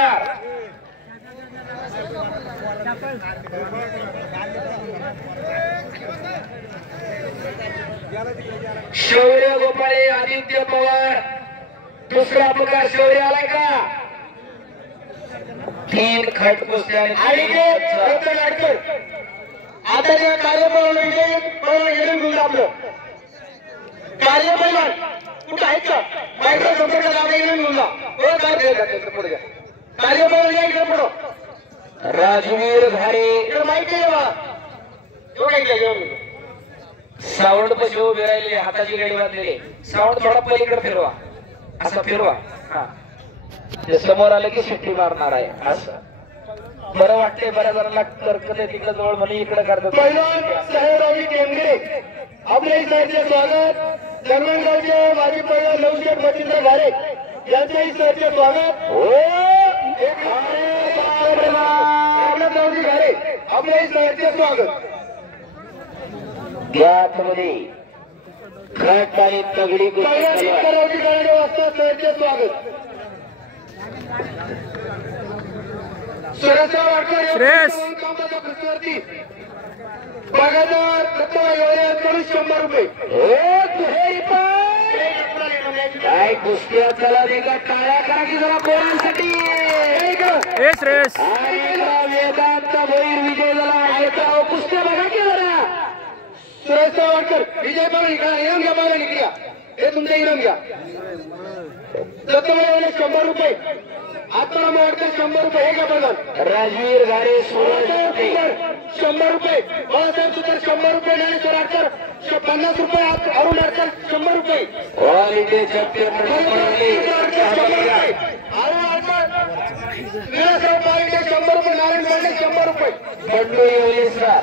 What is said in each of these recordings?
पवार शौर्य गोपाळे आदित्य पवार दुसरा पुकार शौर्य आलाय का 3 खट कुस्त्या आणि आता या कार्यक्रमाला घेऊन आपलं कार्यक्रम कुठं आहेत का माहिती संपर्क घेऊन जा पुढे कार्यक्रमाला इकडे पुढं राजवीर घारे माहिती आहे साऊंड पशी उभे राहिले हाताची गाडी बांधलेली साऊंड थोडा पलीकडे फिरवा असं फिरवा हा ते समोर आले की शिट्टी मारणार आहे असं बरं वाटतंय बऱ्याच जणांना करकत तिकडे जवळ म्हणून इकडे करतात साहेबरावजी टेंगरे आपल्या इथे स्वागत जर्मनगावचे माजी पैलवान नवशेठ मच्छिंद्र घारे यांचेही सरचे स्वागत घारे आपल्याही सरचे स्वागत यामध्ये खट आणि तगडी वाजता सरचे स्वागत श्रेयस बागायतदार 100 रुपये काय कुस्त्या चला दे का टाळ्या करा की जरा पोरांसाठी श्रेयस वेदांत भैर विजय झाला कुस्त्या बघा की जरा सुरेश सावरकर विजय पण इनाम घ्या मला निघल्या हे तुमचं इनाम घ्या दत्तवाले 100 रुपये आता मावडकर 100 रुपये हे का बघा राजवीर घारे 100 रुपये बाळासाहेब सुतार 100 रुपये ज्ञानेश्वर आडकर 50 रुपये अरुण आडकर 100 रुपये all India champion Arun Adkar Virasaheb Palike 100 रुपये नारायण पांडे 100 रुपये बंडू येवलेसरा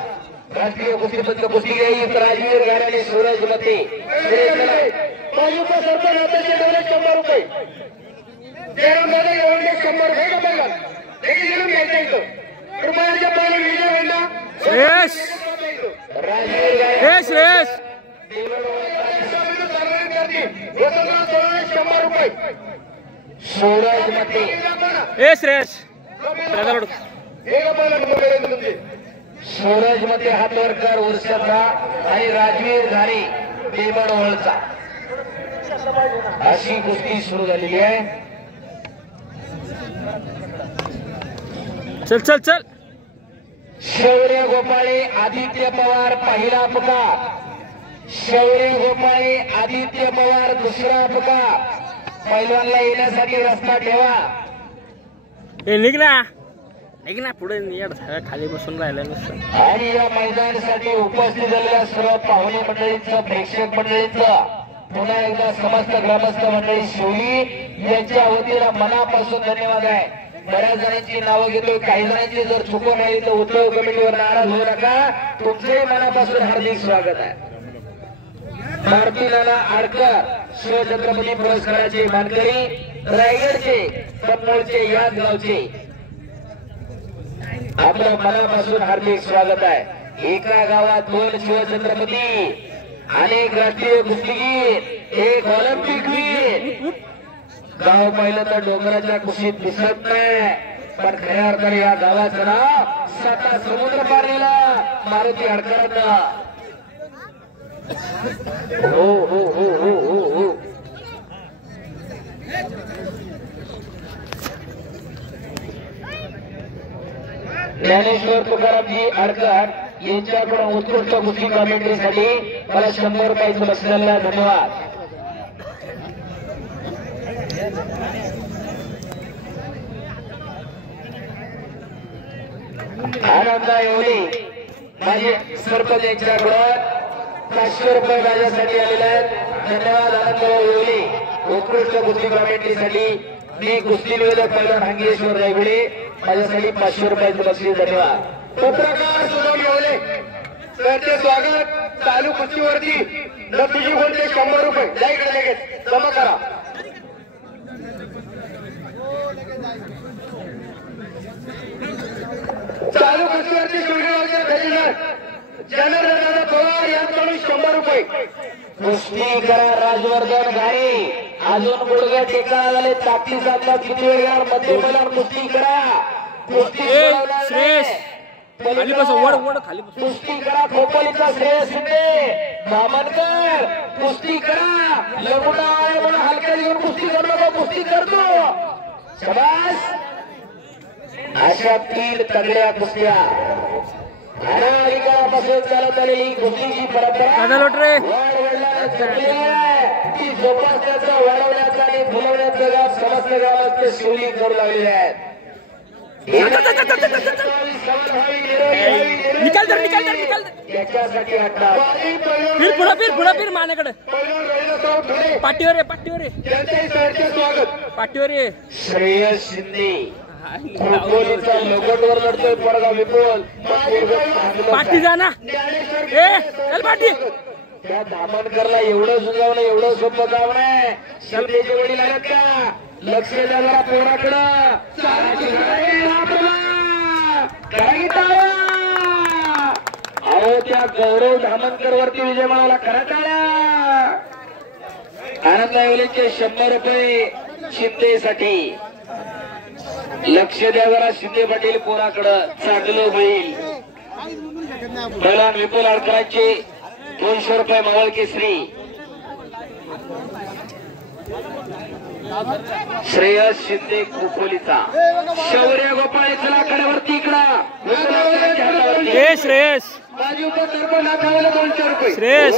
राष्ट्रीय कुस्तीपंच कुस्ती घेईल राजवीर घारे सूरज मते माजी सरपंच अध्यक्ष 100 रुपये जयरामदादा येवले 100 रुपये का बघा देखील घेऊन घ्यायचं इथं कृपयाच्या पाणी विजय वेंडा श्रेयस श्रेयस 100 रुपये सूरज मते श्रेयस सूरज मते हातवरकर उर्षदला आणि राजवीर घारे बेबडवळचा अशी कुस्ती सुरू झालेली आहे चल चल चल शौर्य गोपाळे आदित्य पवार पहिला पुकार शौर्य गोपाळे आदित्य पवार दुसरा पुकार पैलवानला येण्यासाठी रस्ता ठेवा निघ ना पुढे खाली बसून राहिला नुसतं आणि या मैदानासाठी उपस्थित झालेल्या सर्व पाहुणे मंडळींचं प्रेक्षक मंडळींचं पुन्हा एकदा समस्त ग्रामस्थ मंडळी शिवली यांच्या वतीला मनापासून धन्यवाद आहे बऱ्याच जणांची नावं घेतोय काही जणांची जर चुकून राहिली तर उत्सव कमिटीवर नाराज होऊ नका तुमचंही मनापासून हार्दिक स्वागत आहे भारतीला आडकर शिवछत्रपती पुरस्काराचे मानकरी रायगडचे कन्नडचे याच गावचे आपल्या मनापासून हार्दिक स्वागत आहे एका गावात 2 शिवछत्रपती अनेक राष्ट्रीय कुस्तीगीर एक ऑलिम्पिक वीर गाव पाहिलं तर डोंगराच्या कुशीत दिसत नाही पण खऱ्या अर्थाने या गावाचं नाव 7 समुद्र पारलेला मारुती आडकरांना हो हो हो हो हो हो ज्ञानेश्वर तुकारामजी आडकर यांच्याकडून उत्कृष्ट कुस्ती कॉमेंट्रीसाठी मला 100 रुपयाचं बसलेला धन्यवाद आनंद येवले माझे सरपंच यांच्याकडून 500 रुपये माझ्यासाठी आलेले आहेत धन्यवाद आनंद येवले उत्कृष्ट कुस्ती कॉमेंट्रीसाठी मी कुस्ती निवेदक पैलवान हंगेश्वर रायगुडे माझ्यासाठी 500 रुपयाचं बक्षीस धन्यवाद पत्रकार सुधम येवले सरचे स्वागत चालू कुस्तीवरती तुझी बोलते 100 रुपये जा इकडे लगेच जमा करा चालू कुस्तीवरती शिवगावच्या खजिनदार जनार्दन पवार यांच्याकडून 100 रुपये कुस्ती करा राजवर्धन घारे अजून गुडघे टेकायला झाले. ताकदी साधला किती वेळ येणार मध्ये मैदान कुस्ती करा. कुस्ती श्रेयस खाली बस वड वड खाली बस. कुस्ती करा. खोपोलीचा श्रेयस शिंदे दामनकर कुस्ती करा. लमुना आहे म्हणून हलक्या घेऊन कुस्ती करू नको. कुस्ती करतो. शाबास. अशा 3 तगड्या कुस्त्या अनाधिकारापासून चालत आलेली कुस्तीची परंपरा ती जोपासण्याचा वाढवण्याचा आणि फुलवण्याचं गाव समस्त गावात ते शिवली करू लागलेले आहेत. याच्यासाठी फिर मानेकडे पाठीवर आहे. श्रेयस शिंदे खोपोलीचा लोगटवर लढतोय पोरगा विपुल. पाठी जा ना. चल पाठी. त्या दामनकरला एवढं सुजावणं एवढं सोपं काम नाही. शिंदेचे वडील आहेत का? लक्ष द्या जरा पोराकडं. अहो त्या गौरव धामनकर वरती विजय मिळवला. खरा टाळ्या. आनंद ऐवलेचे 100 रुपये शिंदेसाठी. लक्ष द्या जरा शिंदे पाटील पोराकडं. चांगलं होईल. पहिला विपुल आडकरांचे 200 रुपये मावळ केसरी. श्रेयस शिंदे खोपोलीचा. शौर्य गोपाळे चला कड्यावरती इकडं. श्रेयस माझी उपसरपंच 200 रुपये. श्रेयस